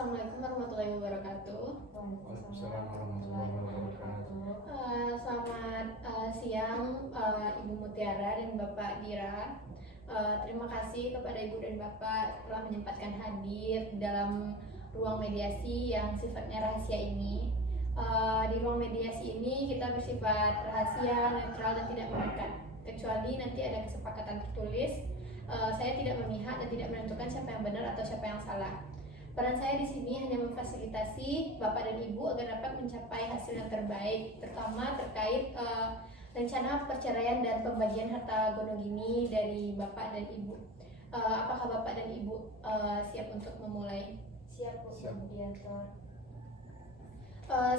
Assalamualaikum warahmatullahi wabarakatuh. Waalaikumsalam warahmatullahi wabarakatuh. Selamat siang Ibu Mutiara dan Bapak Dira. Terima kasih kepada Ibu dan Bapak telah menyempatkan hadir dalam ruang mediasi yang sifatnya rahasia ini. Di ruang mediasi ini kita bersifat rahasia, netral dan tidak mengikat. Kecuali nanti ada kesepakatan tertulis, saya tidak memihak dan tidak menentukan siapa yang benar atau siapa yang salah. Peran saya di sini hanya memfasilitasi Bapak dan Ibu agar dapat mencapai hasil yang terbaik, terutama terkait rencana perceraian dan pembagian harta gonogini dari Bapak dan Ibu. Apakah Bapak dan Ibu siap untuk memulai? Siap, Bu Mediator.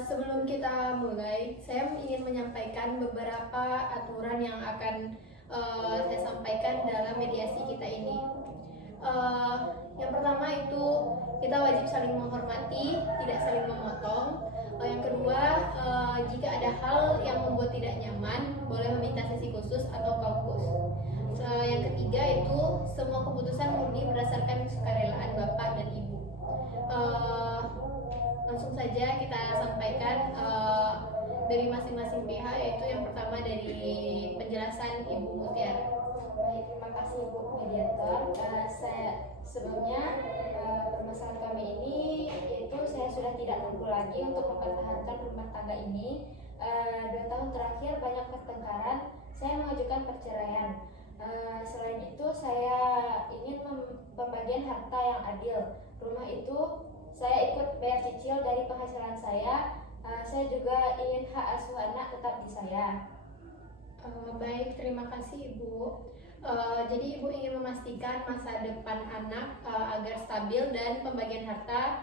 Sebelum kita mulai, saya ingin menyampaikan beberapa aturan yang akan saya sampaikan dalam mediasi kita ini. Yang pertama itu kita wajib saling menghormati, tidak saling memotong. Yang kedua, jika ada hal yang membuat tidak nyaman, boleh meminta sesi khusus atau kaukus. Yang ketiga itu semua keputusan murni berdasarkan sukarelaan Bapak dan Ibu. Langsung saja kita sampaikan dari masing-masing pihak, yaitu yang pertama dari penjelasan Ibu Mutiara. Baik, terima kasih Bu Mediator. Sebelumnya permasalahan kami ini yaitu saya sudah tidak mampu lagi untuk mempertahankan rumah tangga ini. 2 tahun terakhir banyak pertengkaran, saya mengajukan perceraian. Selain itu saya ingin pembagian harta yang adil. Rumah itu saya ikut bayar cicil dari penghasilan saya. Saya juga ingin hak asuh anak tetap di saya. Baik, terima kasih Ibu. Jadi Ibu ingin memastikan masa depan anak agar stabil dan pembagian harta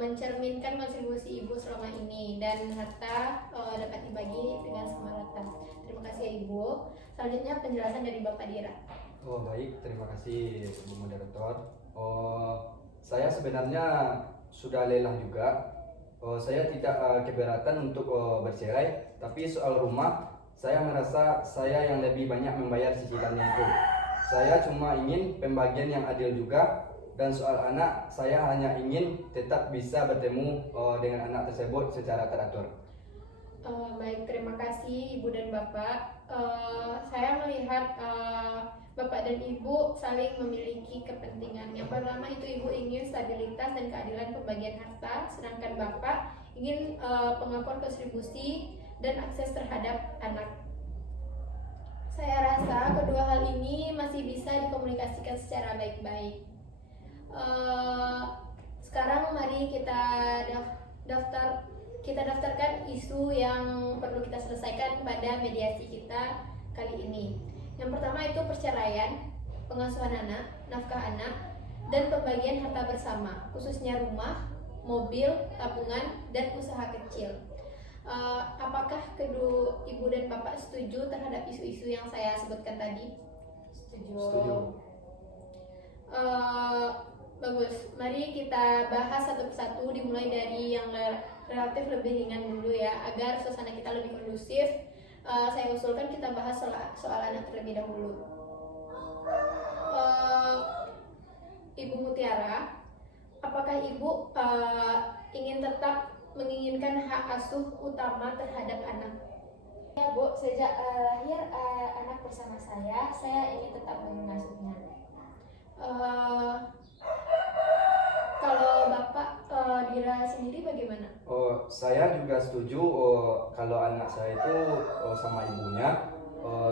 mencerminkan kontribusi Ibu selama ini dan harta dapat dibagi dengan sama rata. Terima kasih Ibu. Selanjutnya penjelasan dari Bapak Dira. Baik, terima kasih Bu Moderator. Saya sebenarnya sudah lelang juga. Saya tidak keberatan untuk bercerai, tapi soal rumah saya merasa saya yang lebih banyak membayar cicilannya itu. Saya cuma ingin pembagian yang adil juga, dan soal anak saya hanya ingin tetap bisa bertemu dengan anak tersebut secara teratur. Baik, terima kasih Ibu dan Bapak. Saya melihat Bapak dan Ibu saling memiliki kepentingan. Yang pertama itu Ibu ingin stabilitas dan keadilan pembagian harta, sedangkan Bapak ingin pengakuan kontribusi dan akses terhadap anak. Saya rasa kedua hal ini masih bisa dikomunikasikan secara baik-baik. Sekarang mari kita daftarkan isu yang perlu kita selesaikan pada mediasi kita kali ini. Yang pertama itu perceraian, pengasuhan anak, nafkah anak, dan pembagian harta bersama, khususnya rumah, mobil, tabungan, dan usaha kecil. Apakah kedua Ibu dan Bapak setuju terhadap isu-isu yang saya sebutkan tadi? Setuju. Bagus, mari kita bahas satu persatu, dimulai dari yang relatif lebih ringan dulu ya, agar suasana kita lebih kondusif. Saya usulkan kita bahas soal anak terlebih dahulu. Ibu Mutiara, apakah Ibu ingin tetap menginginkan hak asuh utama terhadap anak? Ya Bu, sejak lahir anak bersama saya ingin tetap mengasuhnya. Kalau Bapak Dira sendiri bagaimana? Saya juga setuju kalau anak saya itu sama ibunya.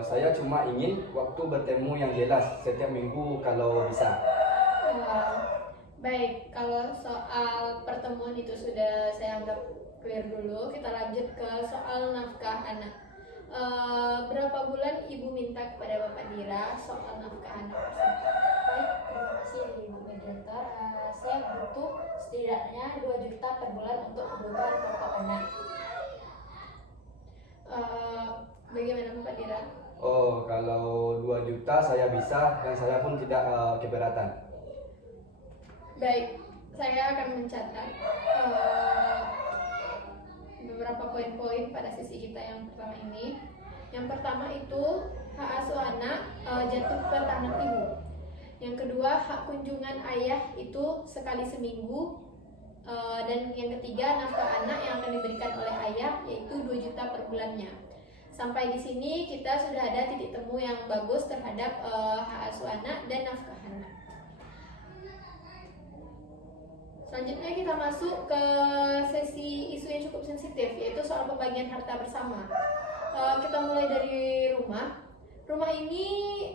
Saya cuma ingin waktu bertemu yang jelas setiap minggu kalau bisa. Baik, kalau soal pertemuan itu sudah saya anggap clear dulu. Kita lanjut ke soal nafkah anak. Berapa bulan Ibu minta kepada Bapak Dira soal nafkah anak tersebut? Baik, terima kasih Ibu Mediator. Saya butuh setidaknya 2 juta per bulan untuk kebutuhan pokok anak. Bagaimana Bapak Dira? Kalau 2 juta saya bisa, dan saya pun tidak keberatan. Baik, saya akan mencatat beberapa poin-poin pada sesi kita yang pertama ini. Yang pertama itu hak asuh anak jatuh ke tangan ibu. Yang kedua, hak kunjungan ayah itu sekali seminggu. Dan yang ketiga, nafkah anak yang akan diberikan oleh ayah yaitu 2 juta per bulannya. Sampai di sini kita sudah ada titik temu yang bagus terhadap hak asuh anak dan nafkah anak. Selanjutnya kita masuk ke sesi isu yang cukup sensitif, yaitu soal pembagian harta bersama. Kita mulai dari rumah. Rumah ini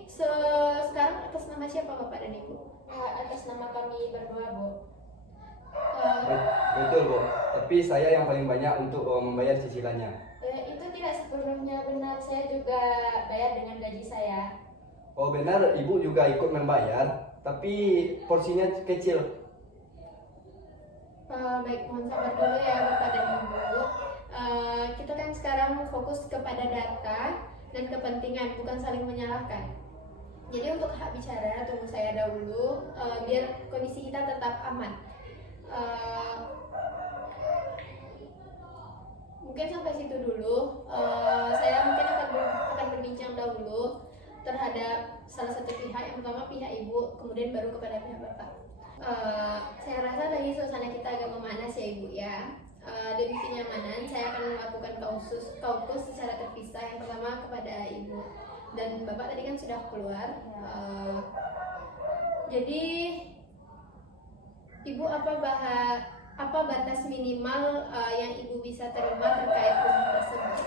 sekarang atas nama siapa Bapak dan Ibu? Atas nama kami berdua, Bu. Betul, Bu. Tapi saya yang paling banyak untuk membayar cicilannya. Itu tidak sepenuhnya benar, saya juga bayar dengan gaji saya. Oh benar, Ibu juga ikut membayar, tapi porsinya kecil. Baik, mohon sabar dulu ya Bapak dan Ibu. Kita kan sekarang fokus kepada data dan kepentingan, bukan saling menyalahkan. Jadi untuk hak bicara, tunggu saya dahulu, biar kondisi kita tetap aman. Mungkin sampai situ dulu. Saya mungkin akan berbincang dahulu terhadap salah satu pihak, yang pertama pihak Ibu, kemudian baru kepada pihak Bapak. Saya rasa tadi suasana kita agak memanas ya Ibu ya. Demi kenyamanan, saya akan melakukan kaukus secara terpisah. Yang pertama kepada Ibu dan Bapak tadi kan sudah keluar. Jadi Ibu apa batas minimal yang Ibu bisa terima terkait rumah tersebut?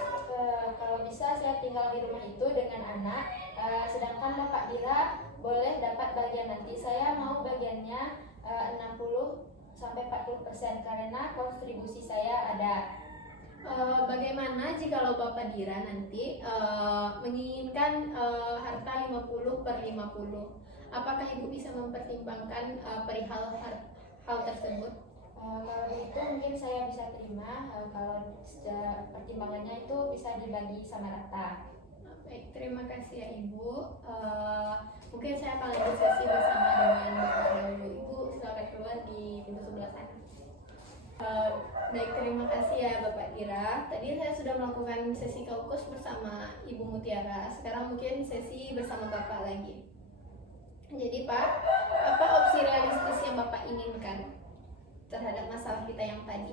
Kalau bisa saya tinggal di rumah itu dengan anak, sedangkan Bapak Dira boleh dapat bagian nanti. Saya mau bagiannya 60-40% karena kontribusi saya ada. Bagaimana jikalau Bapak Dira nanti menginginkan harta 50/50? Apakah Ibu bisa mempertimbangkan perihal hal tersebut? Kalau itu mungkin saya bisa terima, kalau pertimbangannya itu bisa dibagi sama rata. Baik, terima kasih ya Ibu. Mungkin saya akan lanjut sesi bersama dengan Bapak dahulu. Ibu silakan keluar di pintu sebelah sana. Baik, terima kasih ya Bapak Dira. Tadi saya sudah melakukan sesi kaukus bersama Ibu Mutiara. Sekarang mungkin sesi bersama Bapak lagi. Jadi Pak, apa opsi realistis yang Bapak inginkan terhadap masalah kita yang tadi?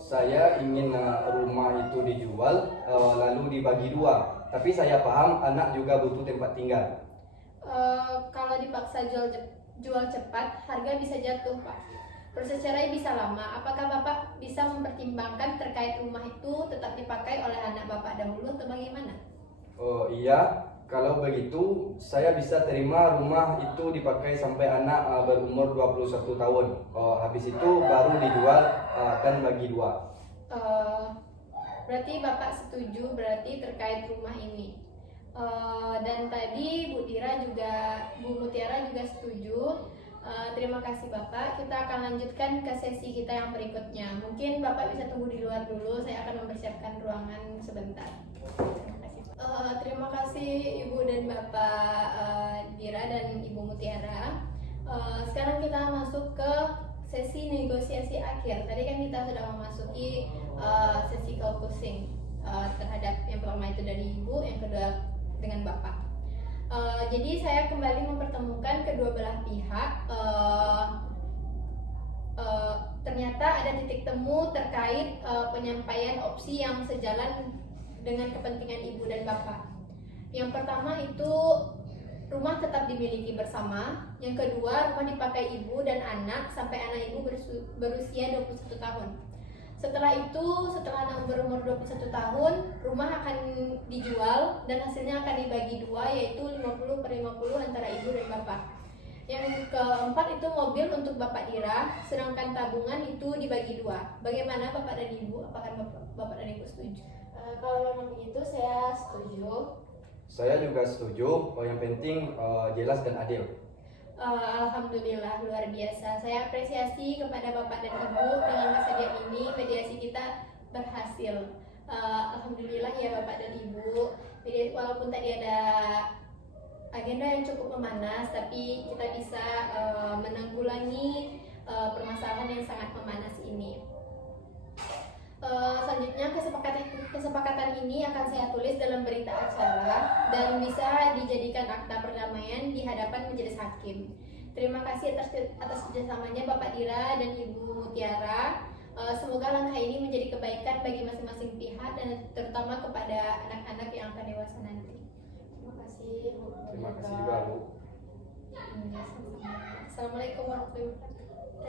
Saya ingin rumah itu dijual lalu dibagi 2. Tapi saya paham anak juga butuh tempat tinggal. Kalau dipaksa jual cepat, harga bisa jatuh Pak. Proses cerai bisa lama. Apakah Bapak bisa mempertimbangkan terkait rumah itu tetap dipakai oleh anak Bapak dahulu atau bagaimana? Iya, kalau begitu saya bisa terima rumah itu dipakai sampai anak berumur 21 tahun. Habis itu baru dijual dan bagi 2. Berarti Bapak setuju berarti terkait rumah ini. Dan tadi Bu Mutiara juga setuju. Terima kasih Bapak. Kita akan lanjutkan ke sesi kita yang berikutnya. Mungkin Bapak bisa tunggu di luar dulu. Saya akan mempersiapkan ruangan sebentar. Terima kasih Ibu dan Bapak Dira dan Ibu Mutiara. Sekarang kita masuk ke sesi negosiasi akhir. Tadi kan kita sudah memasuki sesi caucusing terhadap yang pertama itu dari Ibu, yang kedua dengan Bapak. Jadi saya kembali mempertemukan kedua belah pihak. Ternyata ada titik temu terkait penyampaian opsi yang sejalan dengan kepentingan Ibu dan Bapak. Yang pertama itu rumah tetap dimiliki bersama. Yang kedua, rumah dipakai Ibu dan anak sampai anak Ibu berusia 21 tahun. Setelah itu, setelah anak berumur 21 tahun, rumah akan dijual dan hasilnya akan dibagi 2, yaitu 50/50 antara Ibu dan Bapak. Yang keempat itu mobil untuk Bapak Dira, sedangkan tabungan itu dibagi 2. Bagaimana Bapak dan Ibu? Apakah Bapak dan Ibu setuju? Kalau memang begitu saya setuju. Saya juga setuju. Yang penting jelas dan adil. Alhamdulillah, luar biasa. Saya apresiasi kepada Bapak dan Ibu dengan kesediaan ini mediasi kita berhasil. Alhamdulillah ya Bapak dan Ibu. Jadi walaupun tadi ada agenda yang cukup memanas, tapi kita bisa menanggulangi permasalahan yang sangat memanas ini. Selanjutnya kesepakatan ini akan saya tulis dalam berita acara dan bisa dijadikan akta perdamaian di hadapan majelis hakim. Terima kasih atas kerjasamanya Bapak Dira dan Ibu Mutiara. Semoga langkah ini menjadi kebaikan bagi masing-masing pihak dan terutama kepada anak-anak yang akan dewasa nanti. Terima kasih Bu Terima kasih Moderator. juga Bu. Assalamualaikum warahmatullahi wabarakatuh.